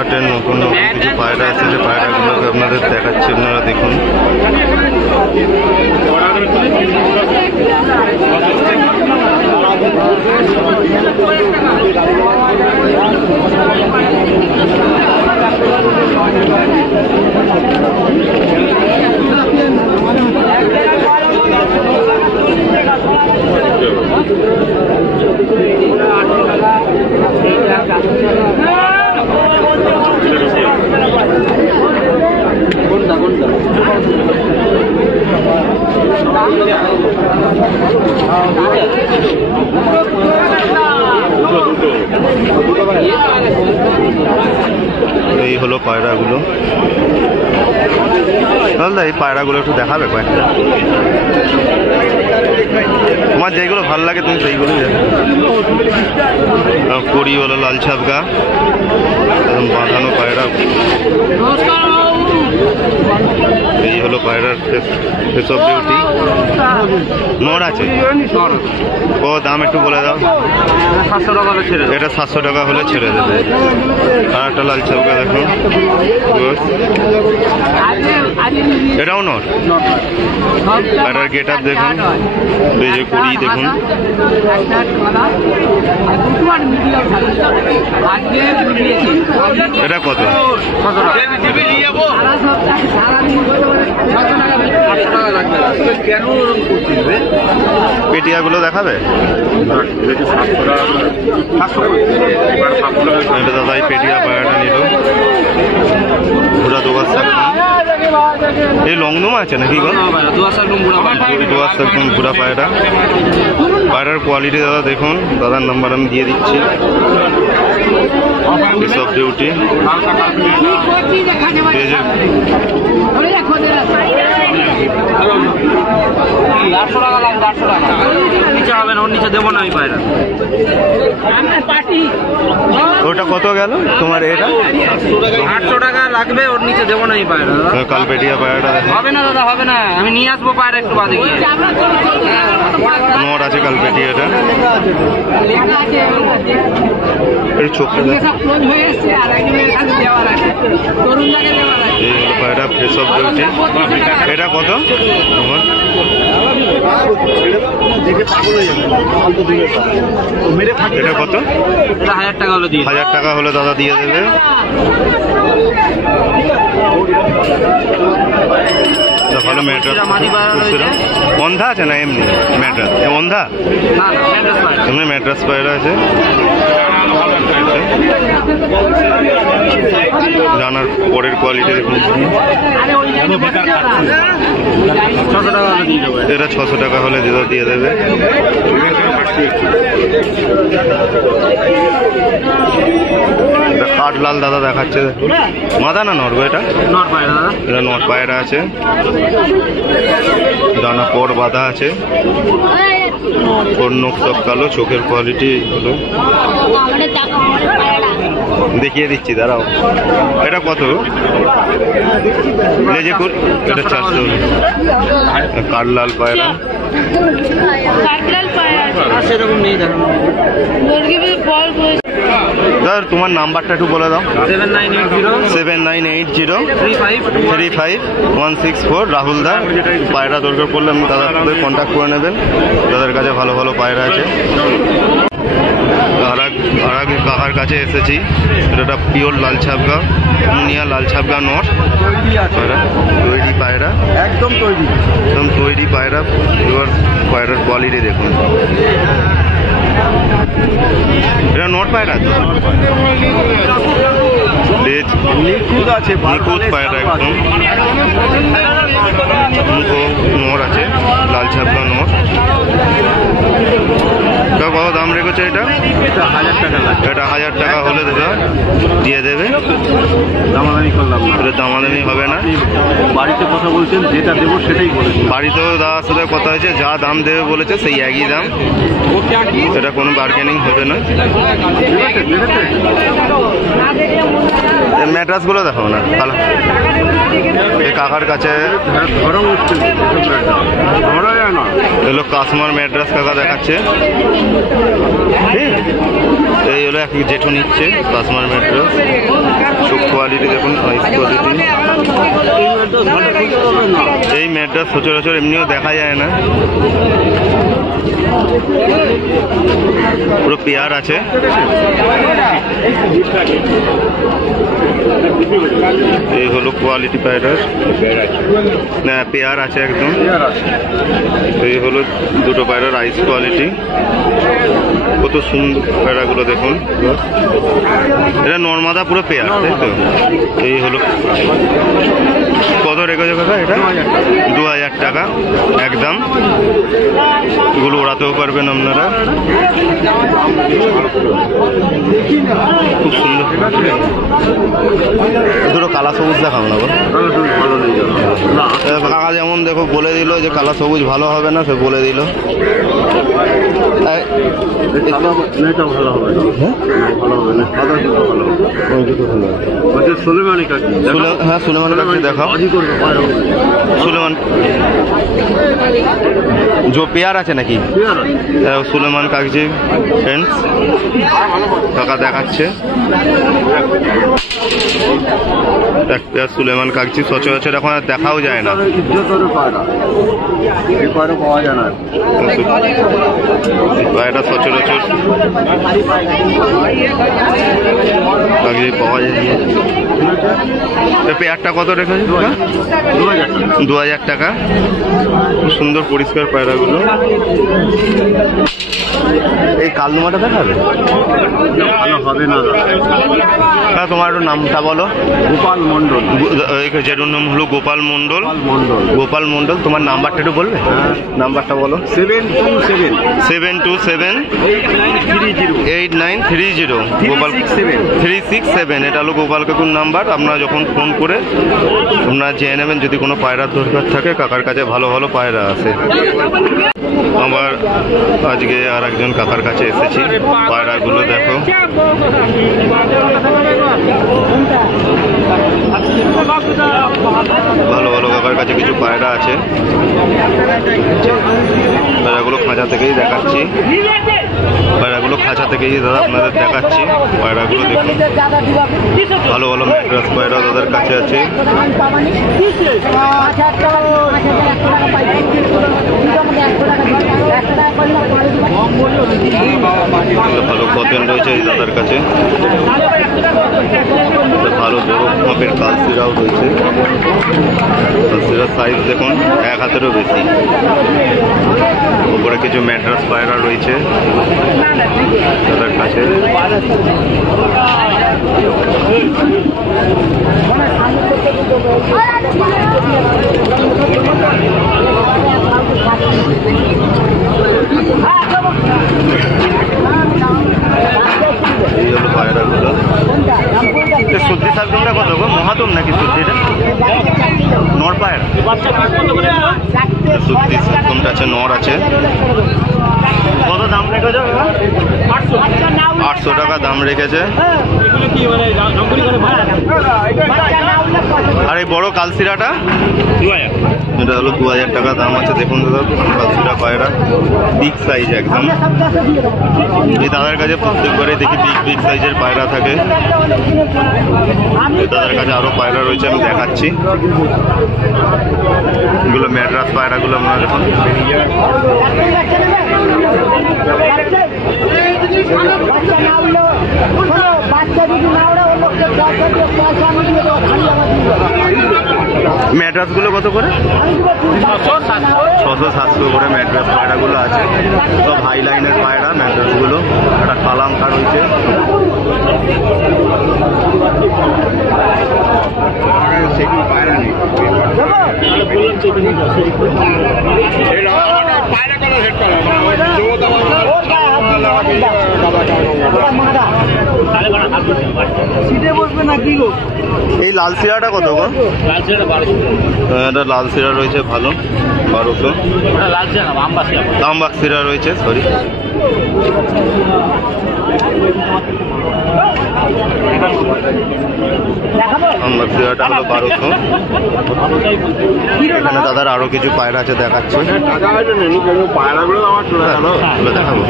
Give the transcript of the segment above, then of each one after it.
হাটের নতুন নতুন কিছু পায়রা এসেছে, পায়রাগুলোকে আপনাদের দেখাচ্ছি, আপনারা দেখুন। এই হলো পায়রাগুলো। দাদা এই পায়রাগুলো একটু দেখাবে কয়েকটা, তোমার যেগুলো ভালো লাগে তুমি সেইগুলোই দেখো। কড়ি হলো লাল ছাপগা, একদম বাঁধানো পায়রা। এই হলো পায়রার ফেস অফ বিউটি। নর আছে, ও দাম একটু বলে দাও। 700 টাকা হলে ছেড়ে দেবে। এটা 700 টাকা হলে ছেড়ে দেবে। আর একটা লাল ছাপগা দেখো, এটাও নর। পায়রার গেট আপ দেখুন, এই যে কড়ি দেখুন। এটা কত? পেটিয়াগুলো দেখাবে? এটা দাদা এই পেটিয়া পায়রাটা নিল। ঘোড়া দোয়ার শাক, এই লংদম আছে নাকি? দোয়ার শাক ঘোড়া পায়রা। পায়রার কোয়ালিটি দাদা দেখুন, দাদার নাম্বার আমি দিয়ে দিচ্ছি। সব ডিউটি নিচে হবে না, ওর নিচে দেবো না আমি পায়রা। ওটা কত গেল তোমার? এটা 800 টাকা লাগবে, ওর নিচে দেবো না আমি পায়রা। কালপেটিয়া পায়রাটা হবে না দাদা, হবে না, আমি নিয়ে আসবো পায়রা একটু বাদে গিয়ে। নর আছে কালপেটিয়াটা। চোখটা পায়রা ফেস অফ বিউটি। এটা কত তোমার? এটা কত? 1000 টাকা হলে দিয়ে 1000 টাকা হলে দাদা দিয়ে দেবে। ভালো ম্যাট্রাস। অন্ধা আছে না এমনি ম্যাট্রাস? অন্ধা এমনি ম্যাট্রাস পায়রা আছে। জানার পরের কোয়ালিটি দেখুন। এটা 600 টাকা হলে দিয়ে দেবে। কাঠলাল দাদা দেখাচ্ছে, মাদা না নর? এটা এটা নর পায়রা আছে, ডানা পর বাঁধা আছে, ওর নখ সব কালো, চোখের কোয়ালিটি হলো। দেখিয়ে দিচ্ছি দাঁড়াও। এটা কত? এটা 400। কাঠলাল পায়রা। সেরকম নেই দাদা। তোমার নাম্বারটা একটু বলে দাও। 7980 35 রাহুল দা। পায়রা দরকার পড়লে আপনি দাদার সাথে কন্ট্যাক্ট করে নেবেন, দাদার কাছে ভালো ভালো পায়রা আছে। আর কাকার কাছে এসেছি, এটা পিওর লাল ছাপগা, মুনিয়া লাল ছাপগা নর তৈরি পায়রা, একদম তৈরি পায়রা। এবার পায়রার কোয়ালিটি দেখুন। এটা নট পায়রা তো নিখুঁত আছে, নিখুঁত পায়রা একদম। নর আছে, লাল ছাপগা নর। কত দাম রেখেছে এটা? এটা 1000 টাকা। এটা 1000 টাকা হলে দাদা দিয়ে দেবে। দামাদামি করলাম না, এটা দামাদামি হবে না। বাড়িতে কথা বলছেন, যেটা দেবো সেটাই বলেছেন। বাড়িতেও দাদার সাথে কথা হয়েছে, যা দাম দেবে বলেছে সেই একই দাম, এটা কোনো বার্গেনিং হবে না। ম্যাট্রাস গুলো দেখো না ভালো। এই কাকার কাছে এগুলো কাস্টমার ম্যাট্রাস কাকা দেখাচ্ছে। এই হলো এক জেঠু নিচ্ছে কাস্টমার ম্যাট্রাস, খুব কোয়ালিটি দেখুন, হাইস কোয়ালিটি। এই ম্যাট্রাস সচরাচর এমনিও দেখা যায় না, পুরো পেয়ার আছে। এই হলো কোয়ালিটি পায়রার, না পেয়ার আছে একদম। এই হলো দুটো পায়রার আইস কোয়ালিটি, কত সুন্দর পায়রাগুলো দেখুন। এটা নর্মাদা পুরো পেয়ার, তাই তো? এই হলো কত রেখেছে কাকা এটা? 2000 টাকা একদম। এগুলো ওড়াতেও পারবেন আপনারা, খুব সুন্দর। দুটো কালা সবুজ দেখাম না কাকা, যেমন দেখো বলে দিল যে কালা সবুজ ভালো হবে না, সে বলে দিল। হ্যাঁ সুলেমান কাকি দেখাও। সুলেমান जो পেয়ার আছে নাকি? সুলেমান কাকজি ফ্রেন্ডস কাকা দেখাচ্ছে এক পেয়ার সুলেমান কাকজি, সচরাচর এখন আর দেখাও যায় না, পায়রাটা সচরাচর কাকজি পাওয়া যায়। পেয়ারটা কত রেখেছে? 2000 টাকা। খুব সুন্দর পরিষ্কার পায়রাগুলো। এই কালনুমাটা দেখাবে? ভালো হবে না। তোমার একটু নামটা বলো। গোপাল মন্ডল। যেটার নাম হলো গোপাল মন্ডল। গোপাল মন্ডল, তোমার নাম্বারটা একটু বলবে? নাম্বারটা বলো। 7278930 গোপাল 367। এটা হলো গোপাল কাকুর নাম্বার। আপনারা যখন ফোন করে আপনারা জেনে নেবেন যদি কোনো পায়রার দরকার থাকে। কাকার কাছে ভালো ভালো পায়রা আছে। আবার আজকে আর একজন কাকার কাছে এসেছি, পায়রাগুলো দেখো। ভালো ভালো কাকার কাছে কিছু পায়রা আছে, পায়রাগুলো খাঁচা থেকেই দেখাচ্ছি। পায়রাগুলো খাঁচা থেকেই দাদা আপনাদের দেখাচ্ছি। পায়রাগুলো দেখুন, ভালো ভালো ম্যাট্রাস পায়রা তাদের কাছে আছে। ভালো কপেন রয়েছে এই দাদার কাছে, ভালো বড় মাপের কালসিরাও রয়েছে। কালসিরার সাইজ দেখুন 1 হাতেরও বেশি। উপরে কিছু ম্যাট্রাস পায়রা রয়েছে দাদার কাছে। এই হলো পায়রাগুলো। সর্দি শাকটা কত গো? মহাতম নাকি সর্দিটা? নর পায়রা সর্দি শাকটা আছে, নর আছে। কত দাম রেখেছে? 800 টাকা দাম রেখেছে। আর এই বড় কালসিরাটা? 2000। এটা হলো 2000 টাকা দাম আছে। দেখুন দাদা কালসিরা পায়রা, বিগ সাইজ একদম। এই দাদার কাছে প্রত্যেকবারে দেখি বিগ সাইজের পায়রা থাকে। দাদার কাছে আরো পায়রা রয়েছে, আমি দেখাচ্ছি। এগুলো ম্যাড্রাস পায়রাগুলো আপনারা দেখুন। ম্যাট্রাস গুলো কত করে? 600-700 করে ম্যাট্রাস পায়রাগুলো আছে। সব হাই লাইনের পায়রা ম্যাট্রাস গুলো। একটা কালাঙ্কা রয়েছে। এই লাল সিরাটা কত গো? এটা লাল সিরা রয়েছে ভালো, 1200। আমবাগ সিরা রয়েছে, সরি। জোড়াটা হলো 1200। এখানে দাদার আরো কিছু পায়রা আছে দেখাচ্ছে, ওগুলো দেখাবো।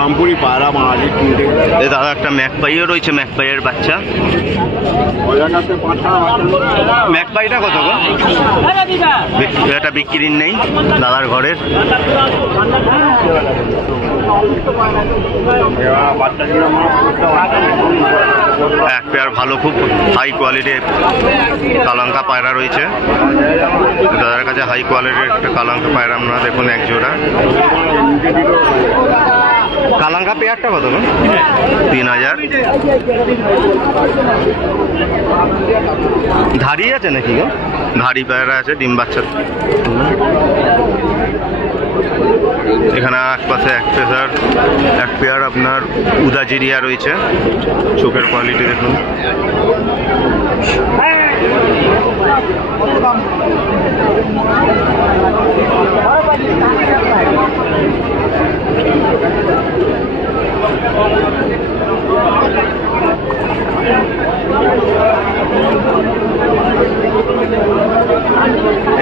রামপুরি পায়রা মাঝে কিনতে এই দাদা একটা ম্যাকপাইও রয়েছে, ম্যাকপাইয়ের বাচ্চা। ম্যাকপাইটা কত গো? এটা বিক্রির নেই দাদার ঘরের। এক পেয়ার ভালো, খুব হাই কোয়ালিটির কালাঙ্কা পায়রা রয়েছে দাদার কাছে। হাই কোয়ালিটির একটা কালাঙ্কা পায়রা আপনারা দেখুন, এক জোড়া। কালাঙ্কা পেয়ারটা কত গো? 3000। ধাড়ি আছে নাকি গো? ধাড়ি পায়রা আছে, ডিম বাচ্চা। এখানে এক পাশে এক পেয়ার আপনার উদাজিরিয়া রয়েছে, চোখের কোয়ালিটি দেখুন।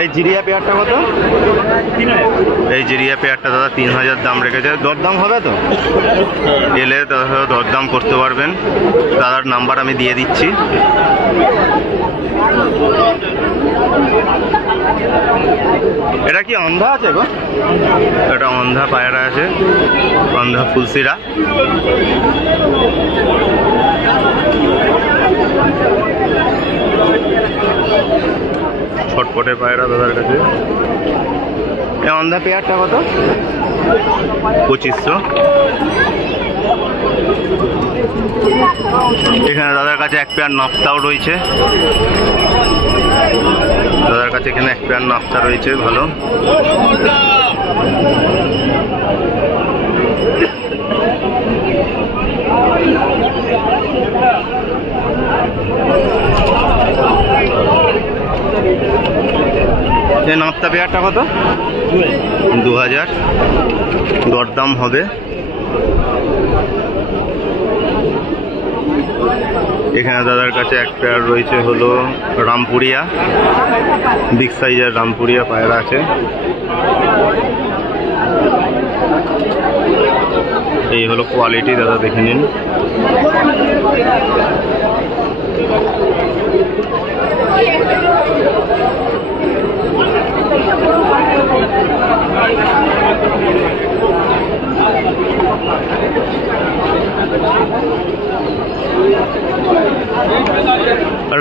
এই জিরিয়া পেয়ারটা কত? এই জিরিয়া পেয়ারটা দাদা 3000 দাম রেখেছে। দরদাম হবে তো? এলে দাদা দরদাম করতে পারবেন। দাদার নাম্বার আমি দিয়ে দিচ্ছি। এটা কি অন্ধা আছে গো? এটা অন্ধা পায়রা আছে, অন্ধা ফুলসিরা। ছটপটে পায়রা দাদার কাছে। এই অন্ধা পেয়ারটা কত? 2500। এখানে দাদার কাছে এক পেয়ার নফতাও রয়েছে। দাদার কাছে এখানে এক পেয়ার নফতা রয়েছে ভালো। এই নফতা পেয়ারটা কত? 2000। দরদাম হবে। এখানে দাদার কাছে এক পেয়ার রয়েছে হলো রামপুরিয়া, বিগ সাইজের রামপুরিয়া পায়রা আছে। এই হলো কোয়ালিটি, দাদা দেখে নিন।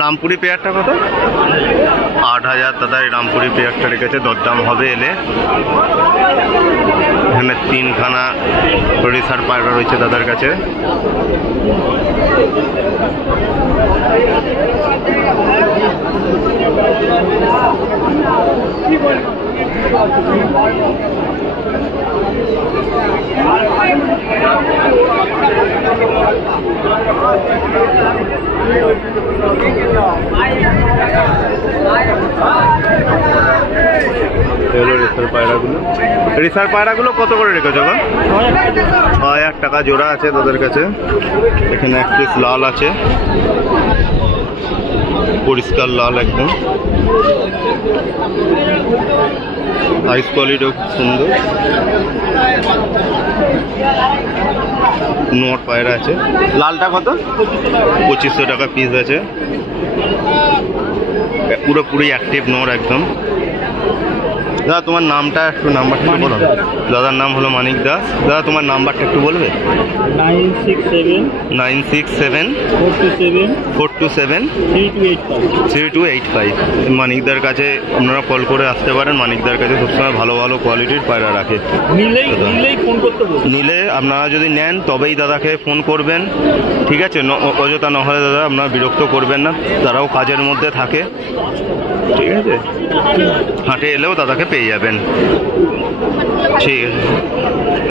রামপুরি পেয়ারটা কত? 8000 দাদা এই রামপুরি পেয়ারটা রেখেছে। দরদাম হবে এলে। এখানে 3খানা রেসার পায়রা রয়েছে দাদার কাছে। রিসার পায়রাগুলো কত করে রেখেছো গো? 6000 টাকা জোড়া আছে তাদের কাছে। এখানে এক পিস লাল আছে, পরিষ্কার লাল একদম। আইস কোয়ালিটিও খুব সুন্দর। নোট পায়রা আছে। লালটা কত? 2500 টাকা পিস আছে। পুরোপুরি অ্যাক্টিভ নোট একদম। দাদা তোমার নামটা একটু, নাম্বারটা বলো। দাদার নাম হলো মানিক দাস। দাদা তোমার নাম্বারটা একটু বলবে? 967 427 3285। মানিকদার কাছে আপনারা কল করে আসতে পারেন। মানিকদার কাছে সবসময় ভালো ভালো কোয়ালিটির পায়রা রাখে। নিলে আপনারা যদি নেন তবেই দাদাকে ফোন করবেন, ঠিক আছে? অযথা না হলে দাদা আপনারা বিরক্ত করবেন না, তারাও কাজের মধ্যে থাকে, ঠিক আছে? হাটে এলেও দাদাকে পেয়ে যাবেন, ঠিক আছে।